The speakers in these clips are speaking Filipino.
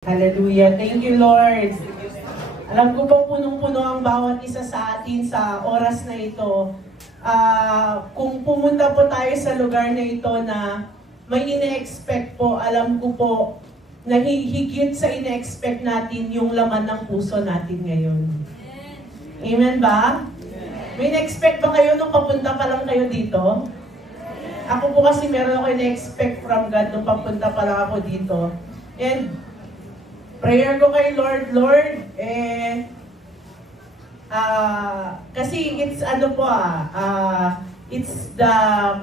Hallelujah. Thank you, Lord. Alam ko po punong-puno ang bawat isa sa atin sa oras na ito. Kung pumunta po tayo sa lugar na ito na may ine-expect po, alam ko po na higit sa ine-expect natin yung laman ng puso natin ngayon. Amen ba? May ine-expect ba kayo nung papunta pa lang kayo dito? Ako po kasi meron ako ine-expect from God nung papunta pa lang ako dito. And prayer ko kay Lord, kasi it's it's the,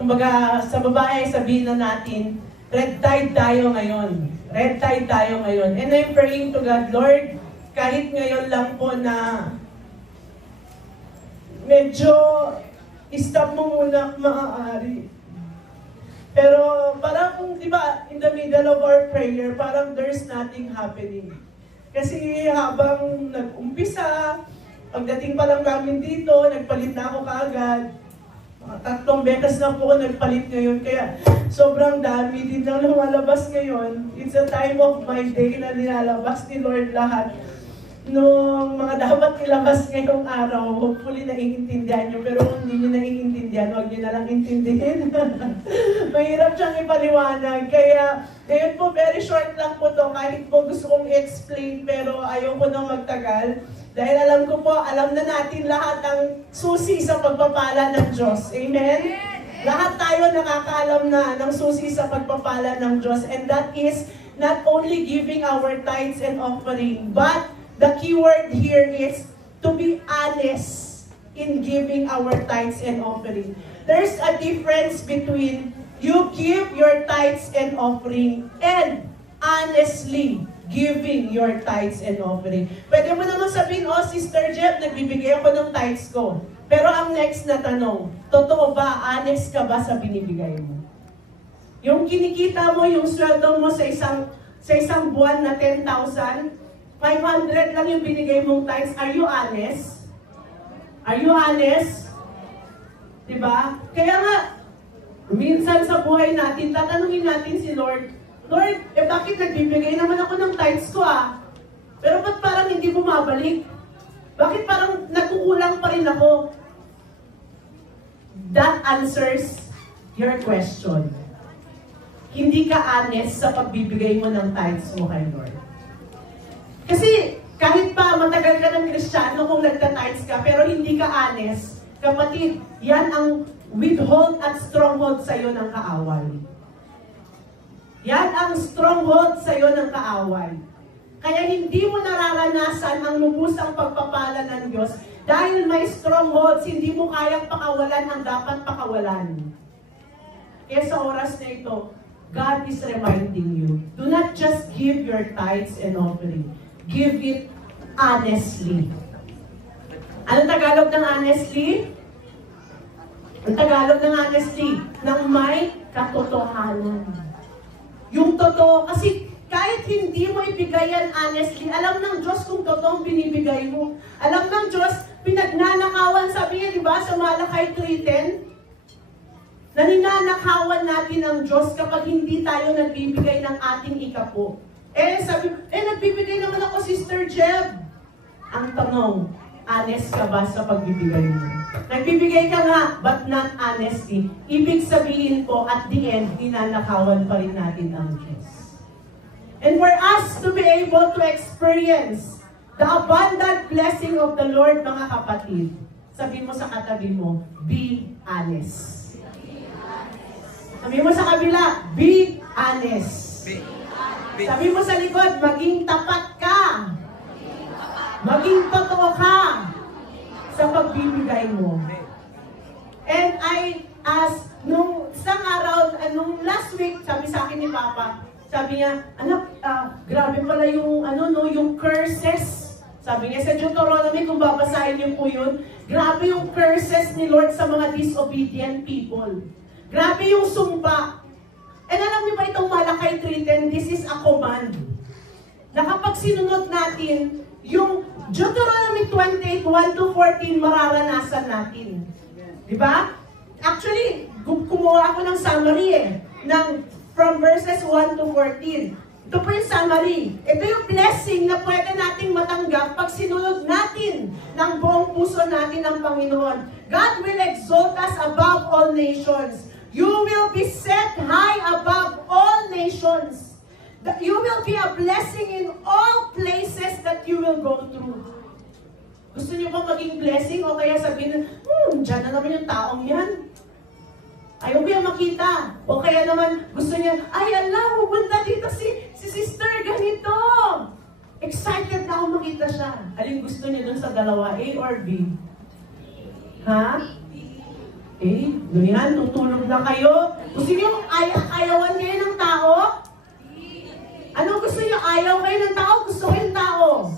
kumbaga sa babae, sabihin na natin, red tide tayo ngayon. Red tide tayo ngayon. And I'm praying to God, Lord, kahit ngayon lang po na medyo stop mo muna maaari. Pero parang, di ba, in the middle of our prayer, parang there's nothing happening. Kasi habang nag-umpisa, pagdating pa lang namin dito, nagpalit na ako kaagad. Mga 3 beses na po nagpalit ngayon. Kaya sobrang dami din nang lumalabas ngayon. It's a time of my day na nilalabas ni Lord lahat. Nung mga dapat ilabas ngayong araw, hopefully naiintindihan nyo. Pero kung hindi nyo naiintindihan, huwag nyo na lang intindihin. Mahirap siyang ipaliwanag. Kaya, ngayon po, very short lang po to. Kahit po gusto kong i-explain, pero ayaw ko nang magtagal. Dahil alam ko po, alam na natin lahat ang susi sa pagpapala ng Diyos. Amen? Lahat tayo nakakaalam na ng susi sa pagpapala ng Diyos. And that is not only giving our tithes and offering, but the key word here is to be honest in giving our tithes and offering. There's a difference between you give your tithes and offering and honestly giving your tithes and offering. Pwede mo naman sabihin, oh Sister Jeff, nagbibigay ako ng tithes ko. Pero ang next na tanong, totoo ba, honest ka ba sa binibigay mo? Yung kinikita mo, yung sweldo mo sa isang buwan na 10,000, 500 lang yung binigay mong tithes. Are you honest? Are you honest? Diba? Kaya nga, minsan sa buhay natin, tatanungin natin si Lord, Lord, bakit nagbibigay naman ako ng tithes ko Pero ba't parang hindi bumabalik? Bakit parang nagkukulang pa rin ako? That answers your question. Hindi ka honest sa pagbibigay mo ng tithes mo kay Lord. Kasi kahit pa matagal ka ng Kristiyano kung nagta-tithes ka, pero hindi ka honest, kapatid, yan ang withhold at stronghold sa iyo ng kaaway. Yan ang stronghold sa iyo ng kaaway. Kaya hindi mo nararanasan ang lubusang pagpapala ng Diyos dahil may strongholds, hindi mo kayang pakawalan ang dapat pakawalan. Kaya sa oras na ito, God is reminding you, do not just give your tithes and offering. Give it honestly. Anong Tagalog ng honestly? Ang Tagalog ng honestly, ng may katotohanan. Yung totoo, kasi kahit hindi mo ibigay yan honestly, alam ng Diyos kung totoong binibigay mo. Alam ng Diyos, pinagnanakawan, sabi niya, di ba, sa Malakay 3:10? Naninanakawan natin ang Diyos kapag hindi tayo nagbibigay ng ating ikapo. Sabi, nagbibigay naman ako, Sister Jeb. Ang tanong, honest ka ba sa pagbibigay mo? Nagbibigay ka nga, but not honesty. Ibig sabihin po, at the end, ninanakawan pa rin natin ang Diyos. And for us to be able to experience the abundant blessing of the Lord, mga kapatid, sabi mo sa katabi mo, be honest. Sabi mo sa kabila, be honest. Sabi mo sa likod, maging tapat ka. Maging totoo ka sa pagbibigay mo. And nung isang araw, nung last week, sabi sa akin ni Papa, sabi niya, anak, grabe pala yung, yung curses. Sabi niya sa Deuteronomy, kung babasahin niyo po yun, grabe yung curses ni Lord sa mga disobedient people. Grabe yung sumpa. And alam niyo ba itong Malakay 3:10, this is a command. Na kapag sinunod natin, yung Deuteronomy 28:1-14, mararanasan natin. Diba? Actually, kumuha ako ng summary from verses 1-14. Ito po yung summary. Ito yung blessing na pwede nating matanggap pag sinunod natin ng buong puso natin ang Panginoon. God will exalt us above all nations. You will be set high above all nations. That you will be a blessing in all places that you will go through. Gusto niyo ba maging blessing o kaya sabihin, dyan na naman yung taong yan. Ayaw ko yung makita. O kaya naman, gusto niya, ay ala, pupunta dito si sister ganito. Excited na ako makita siya. Alin gusto niya dun sa dalawa, A or B? Ha? A? Ganyan, tutulog na kayo. Gusto niyo ayawan kayo ng tao? Anong gusto niyo? Ayaw kayo ng tao? Gusto kayo ng tao?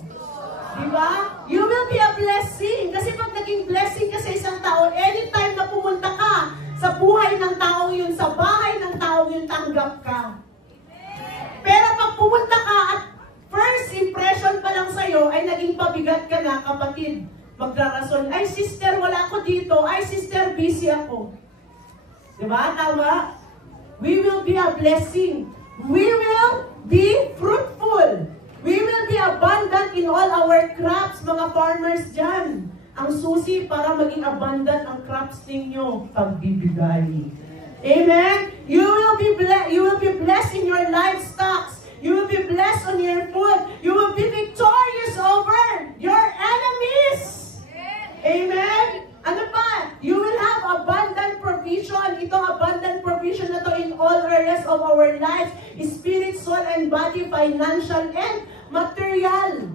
Diba? You will be a blessing. Kasi pag naging blessing ka sa isang tao, anytime na pumunta ka, sa buhay ng taong yun, sa bahay ng taong yun, tanggap ka. Pero pag pumunta ka at first impression pa lang sa'yo, ay naging pabigat ka na, kapatid. Magrarason, ay sister, wala ako dito. Ay sister, busy ako. Diba? Tama? We will be a blessing. We will be fruitful. We will be abundant in all our crops, mga farmers dyan. Ang susi para maging abundant ang crops ninyo, pagbibigay. Amen? You will be blessed in your livestock. You will be blessed on your food. You will be victorious over your enemies. Amen? Ano pa? You will have abundant provision. Ito abundant provision na to in all areas of our lives. Spirit, soul, and body, financial, and material.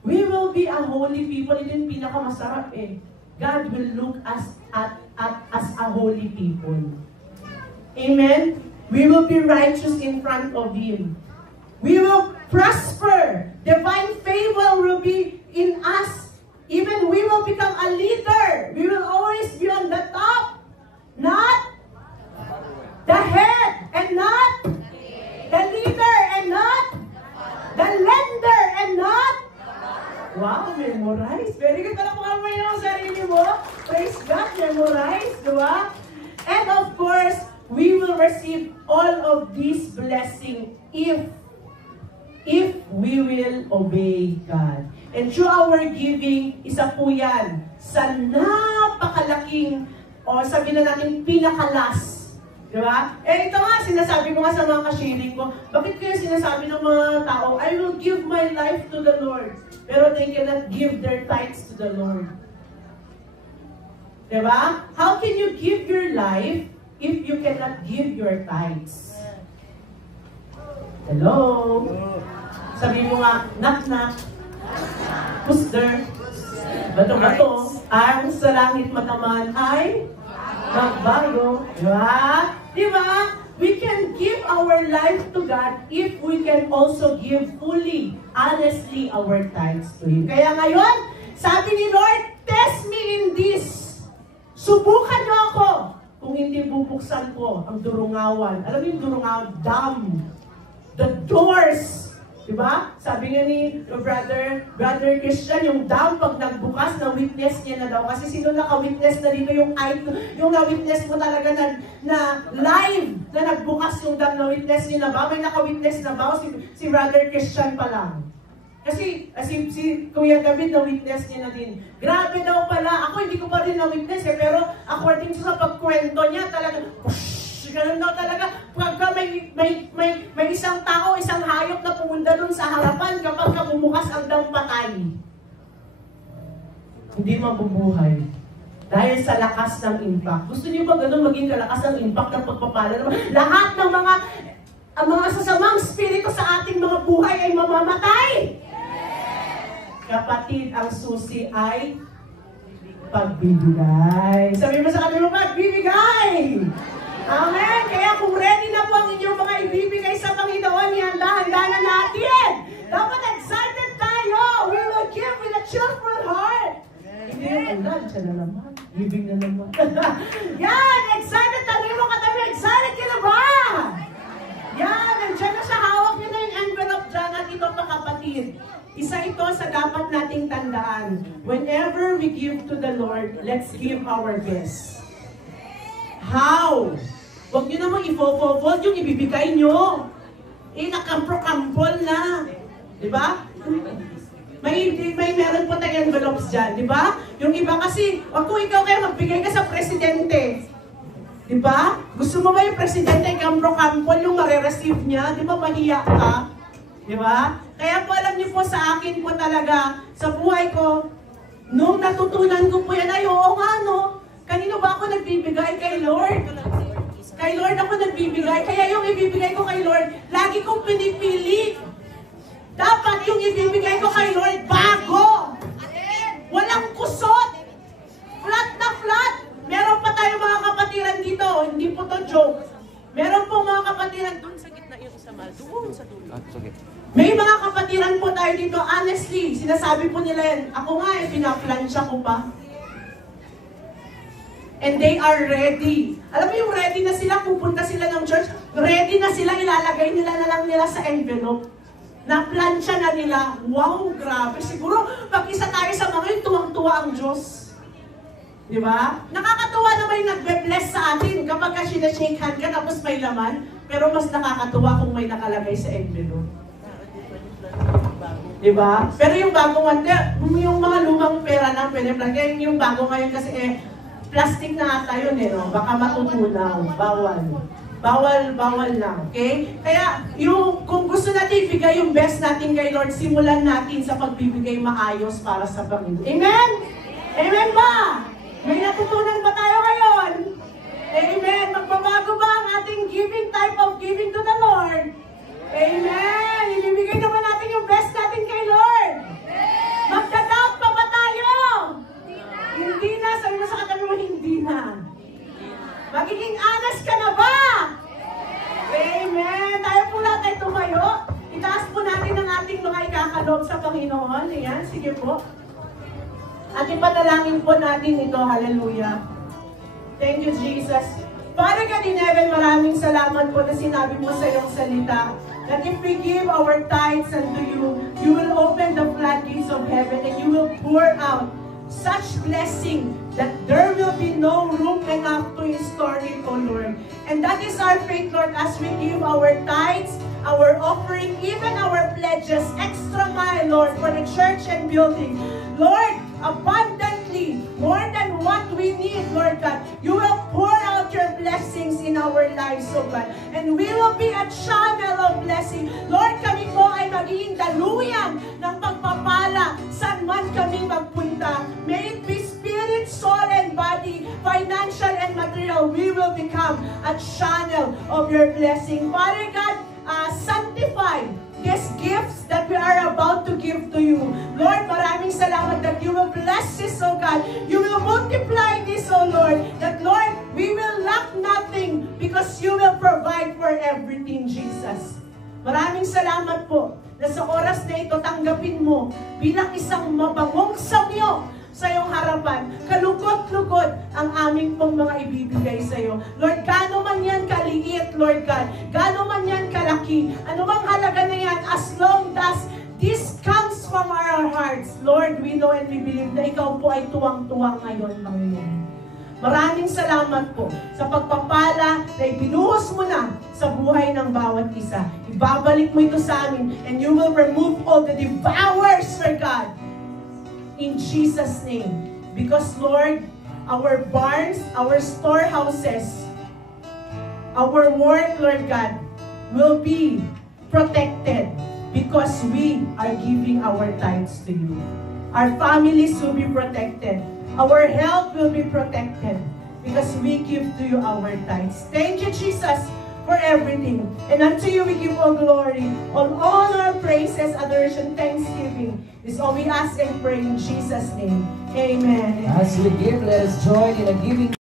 We will be a holy people. Ito yung pinakamasarap eh. God will look at us a holy people. Amen? We will be righteous in front of Him. We will prosper. Divine favor will be in us. Even we will become a leader. We will always be on the top. Not the head. And not the leader. And not the lender. And not wow, memorize. Very good. Alam mo nga yung sarili mo. Praise God, memorize. Diba? And of course, we will receive all of these blessings if we will obey God. And through our giving, isa po yan sa napakalaking, o sabihin na natin, pinakalas. Diba? Eh ito nga, sinasabi ko nga sa mga kasharing ko, bakit kaya sinasabi ng mga tao, I will give my life to the Lord. Pero they cannot give their tithes to the Lord. Diba? How can you give your life if you cannot give your tithes? Hello? Sabi mo nga, knock knock. Who's there? Bato-bato. Ang sa langit mataman ay magbago. Diba? Diba? We can give our life to God if we can also give fully, honestly, our tithes to Him. Kaya ngayon, sabi ni Lord, test me in this. Subukan niyo ako. Kung hindi bubuksan ko ang durungawan. Alam mo yung durungawan? Dam. The doors. Diba? Sabi nga ni Brother Christian, yung dam pag nagbukas, na-witness niya na daw. Kasi sino naka-witness na dito yung na-witness mo talaga na live na nagbukas yung dam, na-witness niya na ba? May naka-witness na ba? Si Brother Christian pa lang. Kasi si Kuya David na-witness niya na din. Grabe daw pala. Ako hindi ko pa rin na-witness eh. Pero according sa pagkwento niya, talaga, ganun daw talaga. Pagka may isang tao, isang hayop na pumunta dun sa harapan, kapag bumukas ang dam, patay. Hindi mabubuhay. Dahil sa lakas ng impact. Gusto niyo ba ganun maging kalakas ng impact ng pagpapala? Lahat ng mga sasamang spirito sa ating mga buhay ay mamamatay. Kapatid, ang susi ay pagbibigay. Sabi mo sa kanila, pagbibigay! Amen! Kaya kung ready na po ang inyong mga ibibigay sa Panginoon, handa-handa na natin. Dapat excited tayo. We will give with a cheerful heart. Hindi yung Allah, siya na naman. Giving na naman. Yan! Excited tayo mga katabi. Excited ka na ba? Yan! Nandiyan na siya. Hawak niyo na yung envelope dyan. At ito pa kapatid. Isa ito sa dapat nating tandaan. Whenever we give to the Lord, let's give our best. How? Huwag nyo naman i-fold yung ibibigay nyo. Nakampro-kampol na. Di ba? May meron po tayong envelopes dyan, di ba? Yung iba kasi, kung ikaw kaya magbigay ka sa presidente, di ba? Gusto mo ba yung presidente kampro-kampol yung marireceive niya? Di ba mahiya ka? Di ba? Kaya po alam niyo po sa akin po talaga, sa buhay ko, nung natutunan ko po yan, ay oo nga no, kanino ba ako nagbibigay? Kay Lord. Kay Lord ako nagbibigay. Kaya yung ibibigay ko kay Lord, lagi kong pinipili. Dapat yung ibibigay ko kay Lord, bago. Walang kusot. Flat na flat. Meron pa tayo mga kapatiran dito. Hindi po to joke. Meron po mga kapatiran doon sa gitna yung sama. Doon sa dulo. May mga kapatiran po tayo dito. Honestly, sinasabi po nila yan. Ako nga pinaplansya ko pa. And they are ready. Alam mo yung ready na sila, pupunta sila ng church, ready na sila, ilalagay nila na lang nila sa envelope. Na-plansya na nila. Wow, grabe. Siguro, pag isa tayo sa mga yun, tuwang-tuwa ang Diyos. Di ba? Nakakatuwa naman yung nagbe-bless sa atin kapag ka sinashake hand ka tapos may laman. Pero mas nakakatuwa kung may nakalagay sa envelope. Di ba? Pero yung bagong one, yung mga lumang pera na pwede plagay, yung bago ngayon kasi plastic na ata yun no? Baka matutunaw. Bawal. Bawal na, okay? Kaya, kung gusto natin ibigay yung best natin kay Lord, simulan natin sa pagbibigay maayos para sa Panginoon. Amen? Amen ba? May natutunan ba tayo ngayon? Amen? Magbabago ba ang ating giving, type of giving to the Lord? Amen? Ibibigay naman natin yung best natin kay Lord. Magda-doubt pa ba tayo? Hindi na. Sabi mo sa katabi mo, hindi na. Magiging honest ka na ba? Amen. Tayo po lahat ay tumayo. Itaas po natin ang ating mga ikakalob sa Panginoon. Ayan, sige po. At ipanalangin po natin ito. Hallelujah. Thank you, Jesus. Father God in heaven, maraming salamat po na sinabi mo sa iyong salita. That if we give our tithes unto you, you will open the floodgates of heaven and you will pour out such blessing that there will be no room enough to store it, O Lord. And that is our faith, Lord, as we give our tithes, our offering, even our pledges, extra mile, Lord, for the church and building. Lord, abundantly, more than what we need, Lord God, you will pour out your blessings in our lives, O God. And we will be a channel of blessing. Lord, kami po ay magiging daluyan ng pagpapala saan man kami magpunta. May it be spirit, soul, and body, financial and material, we will become a channel of your blessing. Father God, sanctify these gifts that we are about to give to you. Lord, maraming salamat that you will bless this, O God. You will multiply this, O Lord. That, Lord, we will lack nothing because you will provide for everything, Jesus. Maraming salamat po na sa oras na ito tanggapin mo bilang isang mabangong samyo sa iyong harapan. Kalugod-lugod ang aming pong mga ibibigay sa iyo. Lord, gaano man yan kaliit, Lord God, gaano man yan kalaki, anumang halaga na yan, as long as this comes from our hearts, Lord, we know and we believe na ikaw po ay tuwang-tuwang ngayon, Panginoon. Maraming salamat po sa pagpapala na ibinuhos mo na sa buhay ng bawat isa. Ibabalik mo ito sa amin and you will remove all the devours, Lord God, in Jesus' name. Because, Lord, our barns, our storehouses, our work, Lord God, will be protected because we are giving our tithes to you. Our families will be protected. Our health will be protected because we give to you our tithes. Thank you, Jesus, for everything. And unto you we give all glory, all honor, praises, adoration, thanksgiving. This is all we ask and pray in Jesus' name. Amen. As we give, let us join in a giving.